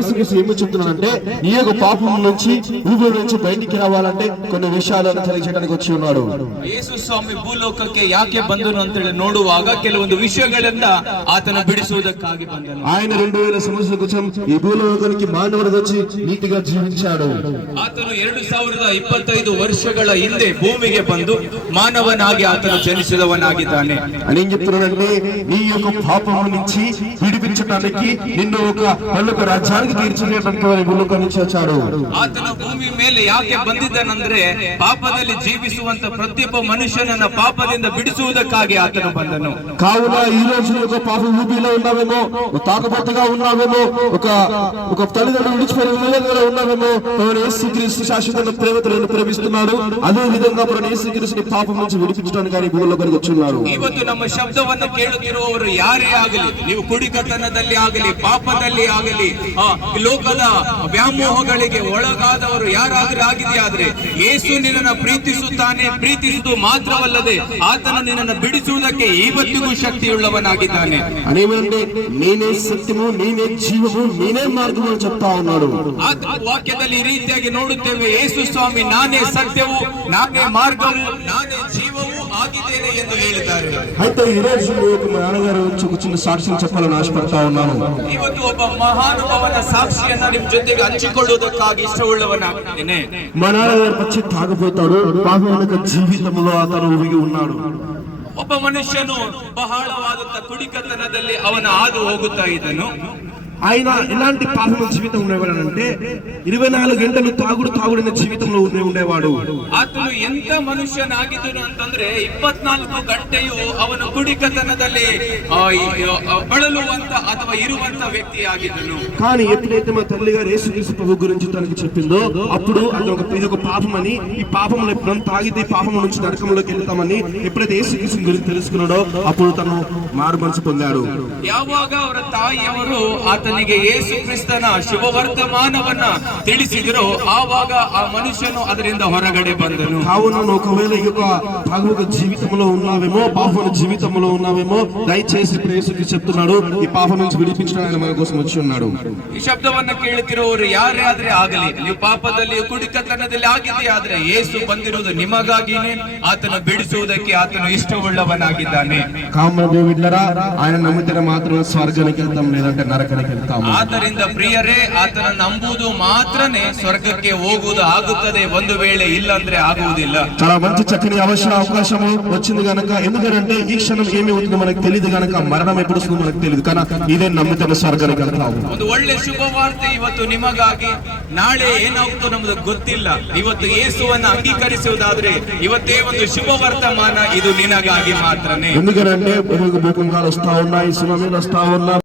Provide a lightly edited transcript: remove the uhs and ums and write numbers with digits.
యేసుక్రీస్తు ఏమి చెప్తున్నాడంటే నీ యొక్క పాపం నుంచి ఊబిలో నుంచి బయటికి రావాలంటే కొన్ని విషయాలను తెలియజేయడానికి వచ్చి ఉన్నాడు. ಯೇಸು ಸ್ವಾಮಿ ಭೂಲೋಕಕ್ಕೆ ಯಾಕೆ ಬಂದನು ಅಂತ ಹೇಳಿ ನೋಡುವಾಗ ಕೆಲವೊಂದು ವಿಷಯಗಳಿಂದ ಆತನ ಬಿಡಿಸುವುದಕ್ಕಾಗಿ ಬಂದನು. ఆయన 2000 సంవత్సరాల క్రితం ఈ భూలోకానికి మానవుడిగా వచ్చి నీతిగా జీవించాడు. ಆತನು 2025 ವರ್ಷಗಳ ಹಿಂದೆ ಭೂಮಿಗೆ ಬಂದು ಮಾನವನಾಗಿ ಆತನು ಜನಿಸಿದವನಾಗಿದ್ದಾನೆ. అని ఏం చెప్తున్నాడంటే నీ యొక్క పాపం నుంచి విడిపించడానికి నిన్ను ఒక పరలోక రాజ్యానికి తీర్చివేయడానికి భూలోకం నుంచి వచ్చాడు. ಆತನು ಭೂಮಿ ಮೇಲೆ ಯಾಕೆ ಬಂದಿದ್ದಾನಂದ್ರೆ ಪಾಪದಲ್ಲಿ ಜೀವಿಸುವಂತ ಪ್ರತಿಯೊಬ್ಬ ಮನುಷ್ಯನನ್ನ ಪಾಪದಿಂದ ಬಿಡಿಸುವುದಕ್ಕಾಗಿ ಆತನು ಬಂದನು. కావున ఈ రోజు ఒక పాప ఊబిలో ఉన్నావేమో, తాకబోతుగా ఉన్నావేమో, ఒక తల్లిదండ్రులు విడిచిపోయిన విధంగా ఉన్నావేమో, యేసుక్రీస్తు శాశ్వత ప్రేమతో ప్రేమిస్తున్నాడు. అదే విధంగా యేసుక్రీస్తుని పాపం నుంచి విడిపించడానికి ఆయన భూలోకానికి వచ్చున్నాడు. ಇವತ್ತು ನಮ್ಮ ಶಬ್ದವನ್ನು ಕೇಳುತ್ತಿರುವವರು ಯಾರೇ ಆಗಲಿ, ನೀವು ಕುಡಿಕತನದಲ್ಲಿ ಆಗಲಿ ಪಾಪದಲ್ಲಿ ಆಗಲಿ ಲೋಕದ ವ್ಯಾಮೋಹಗಳಿಗೆ ಒಳಗಾದವರು ಯಾರಾದ್ರೂ ಆಗಿದೆಯಾದ್ರೆ ಯೇಸು ನಿನ್ನನ್ನು ಪ್ರೀತಿಸುತ್ತಾನೆ. ಪ್ರೀತಿಸುವುದು ಮಾತ್ರವಲ್ಲದೆ ಆತನು ನಿನ್ನನ್ನು ಬಿಡಿಸುವುದಕ್ಕೆ ಇವತ್ತಿಗೂ ಶಕ್ತಿಯುಳ್ಳವನಾಗಿದ್ದಾನೆ. ಅನೇಮೇಂటే నేనే సత్యము, నేనే జీవము, నేనే మార్గము అని చెప్తా ఉన్నాడు. ವಾಕ್ಯದಲ್ಲಿ ಈ ರೀತಿಯಾಗಿ ನೋಡುತ್ತೇವೆ, ಯೇಸು ಸ್ವಾಮಿ ನಾನೇ ಸತ್ಯವು, ನಾನೇ ಮಾರ್ಗವು, ನಾನೇ ಜೀವವು ಆಗಿದ್ದೇನೆ ಎಂದು ಹೇಳಿದ್ದಾರೆ. అయితే ఈ రోజు మా నాన్నగారు ఒక చిన్న సాక్ష్యం చెప్పాలని ఆశపడతా ఉన్నాను. ಇವತ್ತು ಒಬ್ಬ ಮಹಾನುಭಾವನ ಸಾಕ್ಷಿಯನ್ನ ನಿಮ್ಮ ಜೊತೆಗೆ ಹಂಚಿಕೊಳ್ಳುವುದಕ್ಕಾಗಿ ಇಷ್ಟವುಳ್ಳವನಾಗಿದ್ದೇನೆ. మా నాన్నగారు పచ్చి తాగబోతాడు, పాపమునక జీవితంలో అతను ఊగి ఉన్నాడు. ಒಬ್ಬ ಮನುಷ್ಯನು ಬಹಳವಾದಂತ ಕುಡಿಕತನದಲ್ಲಿ ಅವನ ಹಾದು ಹೋಗುತ್ತಾ ಇದ್ದನು. ఆయన ఎలాంటి పాపం జీవితం ఉండేవాడంటే 24 గంటలు తాగుడిన జీవితంలో ఉండేవాడు. ಆತನು ಎಂತ ಮನುಷ್ಯನಾಗಿದ್ದನು ಅಂತಂದ್ರೆ 24 ಗಂಟೆಯು ಅವನ ಕುಡಿಕತನದಲ್ಲಿ ಬಳಲುವಂತ ಅಥವಾ ಇರುವಂತ ವ್ಯಕ್ತಿಯಾಗಿದ್ದನು. కానీ ఎప్పుడైతే మా తల్లి గారు యేసుక్రీస్తు ప్రభు గురించి తనకి చెప్పిందో అప్పుడు ఇది ఒక పాపం అని, ఈ పాపంలో ఎప్పుడైనా తాగితే పాపం నుంచి నరకంలోకి వెళ్తామని ఎప్పుడైతే యేసుక్రీస్తు గురించి తెలుసుకున్నాడో అప్పుడు తను మారు మనసు పొందాడు. ಯಾವಾಗ ಅವರ ತಾಯಿಯವರು ಆತನಿಗೆ ಯೇಸು ಕ್ರಿಸ್ತನ ಶುಭವರ್ತಮಾನವನ್ನ ತಿಳಿಸಿದ್ರು, ಆವಾಗ ಆ ಮನುಷ್ಯನು ಅದರಿಂದ ಹೊರಗಡೆ ಬಂದನು. కావున ఒకవేళ ఈ యొక్క తాగుడు జీవితంలో ఉన్నావేమో, పాపం జీవితంలో ఉన్నావేమో, దయచేసి యేసుక్రీస్తు చెప్తున్నాడు ఈ పాపం నుంచి విడిపించడానికి ఆయన మన కోసం వచ్చి ఉన్నాడు. ಈ ಶಬ್ದವನ್ನ ಕೇಳುತ್ತಿರುವವರು ಯಾರೇ ಆದ್ರೆ ಆಗಲಿ, ನೀವು ಪಾಪದಲ್ಲಿ ಕುಡಿಕತನದಲ್ಲಿ ಆಗಿದೆಯಾದ್ರೆ ಯೇಸು ಬಂದಿರುವುದು ನಿಮಗಾಗಿನೇ, ಆತನ ಬಿಡಿಸುವುದಕ್ಕೆ ಆತನು ಇಷ್ಟವುಳ್ಳವನಾಗಿದ್ದಾನೆ. కామదేవుడిలరా ఆయన నమ్మితే మాత్రం స్వర్గానికి వెళ్తాం, లేదంటే నరకానికి వెళ్తాం. ಆದ್ದರಿಂದ ಪ್ರಿಯರೇ, ಆತನ ನಂಬುವುದು ಮಾತ್ರನೇ ಸ್ವರ್ಗಕ್ಕೆ ಹೋಗುವುದು ಆಗುತ್ತದೆ, ಒಂದು ವೇಳೆ ಇಲ್ಲ ಅಂದ್ರೆ ಆಗುವುದಿಲ್ಲ. చాలా మంచి చక్కని అవకాశం వచ్చింది గనక, ఎందుకంటే ఈ క్షణం ఏమి అవుతుందో మనకు తెలియదు గనక, మరణం ఎప్పుడు వస్తుందో మనకు తెలియదు, కానీ ఇదే నమ్మితే స్వర్గానికి వెళ్తాము. ಒಂದು ಒಳ್ಳೆ ಶುಭವಾರ್ತೆ ಇವತ್ತು ನಿಮಗಾಗಿ. ನಾಳೆ ಏನಾಗುತ್ತೋ ನಮ್ಗೆ ಗೊತ್ತಿಲ್ಲ. ಇವತ್ತು ಯೇಸುವನ್ನ ಅಂಗೀಕರಿಸುವುದಾದ್ರೆ ಇವತ್ತೇ ಒಂದು ಶುಭ ವರ್ತಮಾನ, ಇದು ನಿನಗಾಗಿ ಮಾತ್ರನೇ. ఎందుకంటే భూకంపాలు వస్తా ఉన్నాయి, సునామీలు వస్తా ఉన్నాయి.